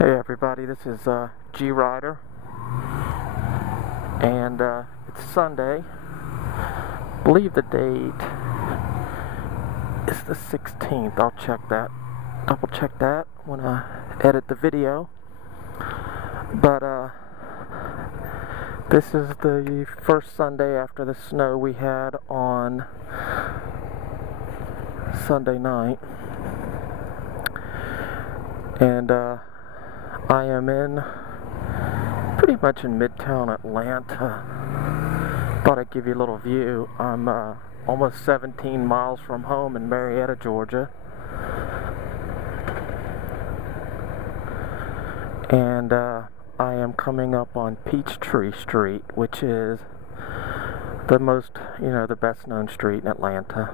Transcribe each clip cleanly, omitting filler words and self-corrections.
Hey everybody, this is G Rider, and it's Sunday. I believe the date is the 16th. I'll check that, double check that when I edit the video. But this is the first Sunday after the snow we had on Sunday night, and I am pretty much in Midtown Atlanta. Thought I'd give you a little view. I'm almost 17 miles from home in Marietta, Georgia. And I am coming up on Peachtree Street, which is the most, the best known street in Atlanta.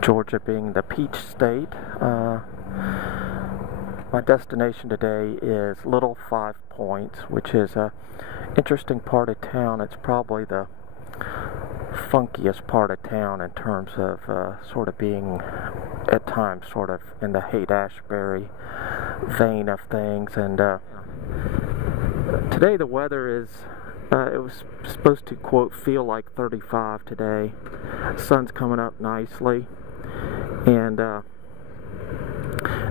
Georgia being the peach state. My destination today is Little 5 Points, which is a interesting part of town. It's probably the funkiest part of town in terms of sort of being at times sort of in the Haight-Ashbury vein of things. And today the weather is it was supposed to, quote, feel like 35 today. Sun's coming up nicely. And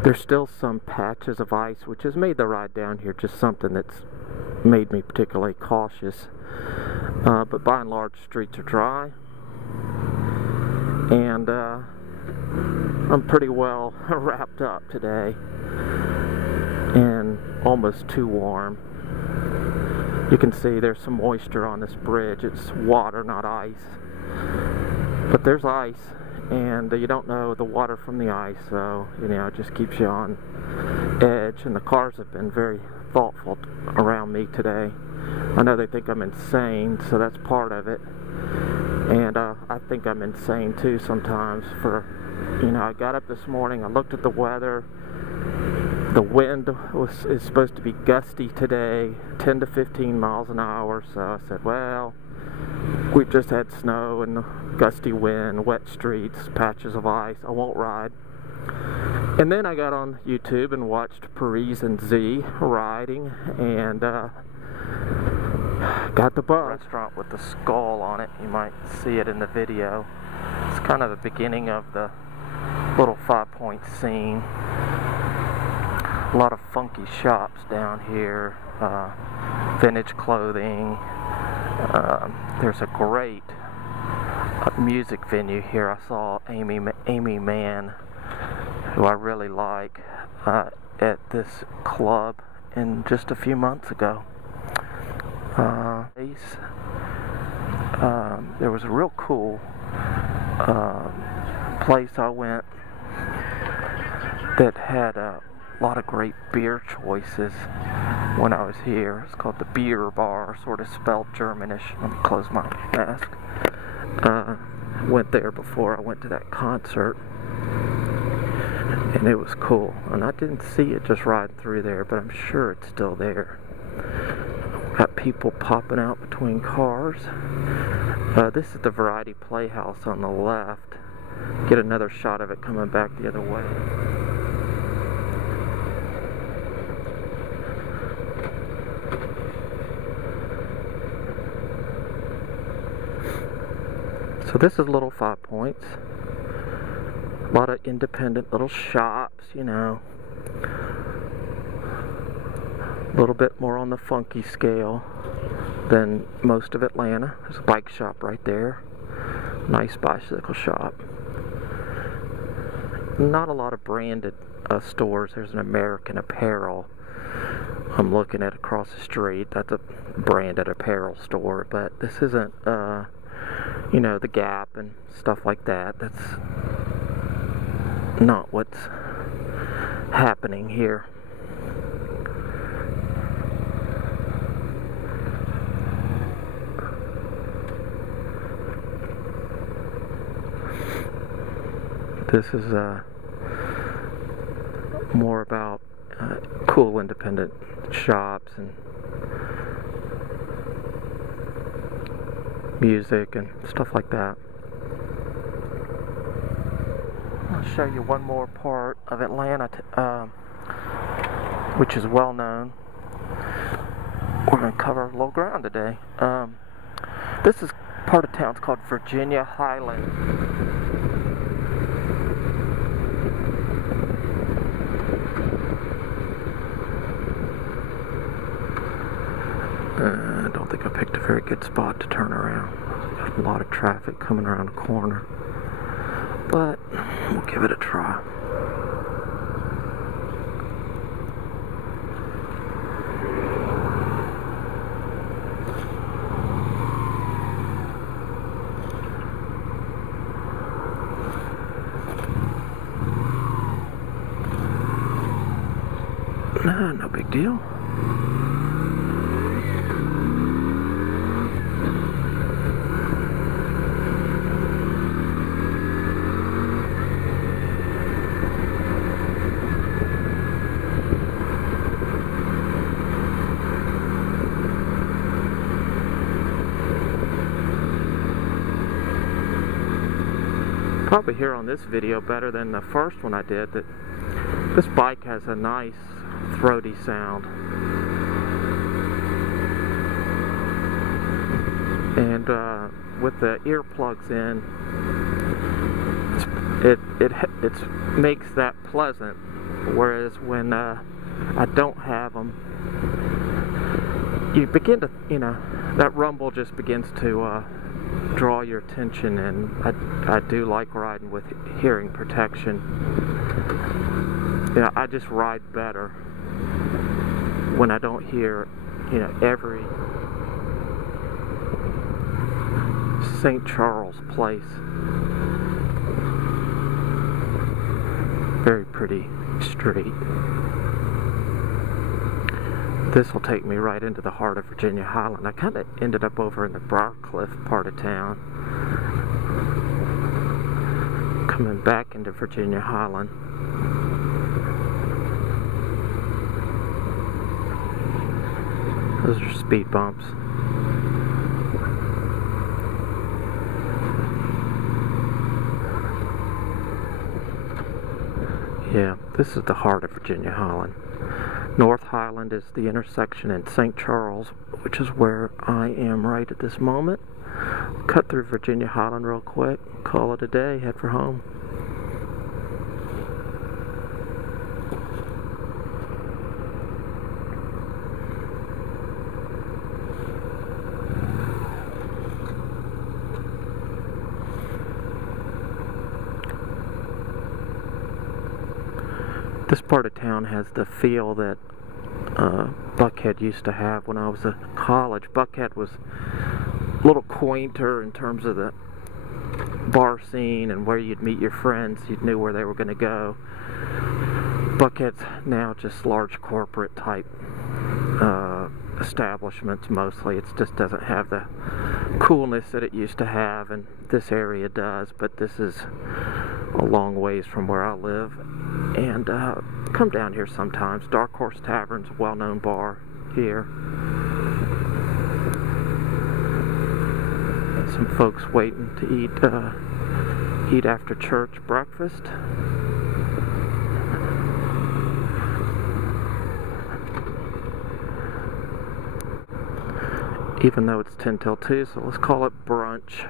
there's still some patches of ice, which has made the ride down here just something that's made me particularly cautious. But by and large, streets are dry. And I'm pretty well wrapped up today. And almost too warm. You can see there's some moisture on this bridge. It's water, not ice. But there's ice. And you don't know the water from the ice, so it just keeps you on edge. And the cars have been very thoughtful around me today. I know they think I'm insane, so that's part of it. And I think I'm insane too sometimes. I got up this morning, I looked at the weather. The wind is supposed to be gusty today, 10 to 15 miles an hour. So I said, well, we've just had snow and gusty wind, wet streets, patches of ice. I won't ride. And then I got on YouTube and watched Paris and Z riding, and got the bus. Restaurant with the skull on it. You might see it in the video. It's kind of the beginning of the Little 5 Point scene. A lot of funky shops down here. Vintage clothing. There's a great music venue here. I saw Amy Mann, who I really like, at this club just a few months ago. There was a real cool place I went that had a lot of great beer choices when I was here. It's called the Beer Bar, sort of spelled Germanish. Let me close my mask. Went there before I went to that concert, and it was cool. And I didn't see it just riding through there, but I'm sure it's still there. Got people popping out between cars. This is the Variety Playhouse on the left. Get another shot of it coming back the other way. So this is Little 5 Points. A lot of independent little shops, a little bit more on the funky scale than most of Atlanta. There's a bike shop right there. Nice bicycle shop. Not a lot of branded stores. There's an American Apparel I'm looking at across the street. That's a branded apparel store, but this isn't the Gap and stuff like that. That's not what's happening here. This is more about cool independent shops and music and stuff like that. show you one more part of Atlanta, which is well known. We're going to cover a little ground today. This is part of town's called Virginia Highland. I don't think I picked a very good spot to turn around. Got a lot of traffic coming around the corner, but we'll give it a try. No big deal. Probably hear on this video better than the first one I did that this bike has a nice throaty sound, and with the earplugs in, it makes that pleasant, whereas when I don't have them, you begin to, that rumble just begins to draw your attention, and I do like riding with hearing protection. I just ride better when I don't hear, every St. Charles place. Very pretty street. This will take me right into the heart of Virginia Highland. I kind of ended up over in the Briarcliff part of town, coming back into Virginia Highland. Those are speed bumps. Yeah, this is the heart of Virginia Highland. North Highland is the intersection in St. Charles, which is where I am right at this moment. Cut through Virginia Highland real quick, call it a day, head for home. This part of town has the feel that Buckhead used to have when I was at college. Buckhead was a little quainter in terms of the bar scene and where you'd meet your friends. You knew where they were going to go. Buckhead's now just large corporate type establishments mostly. It just doesn't have the coolness that it used to have, and this area does, but this is a long ways from where I live. And come down here sometimes. Dark Horse Tavern's a well-known bar here. Some folks waiting to eat after church breakfast. Even though it's 10 till 2, so let's call it brunch.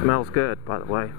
Smells good, by the way.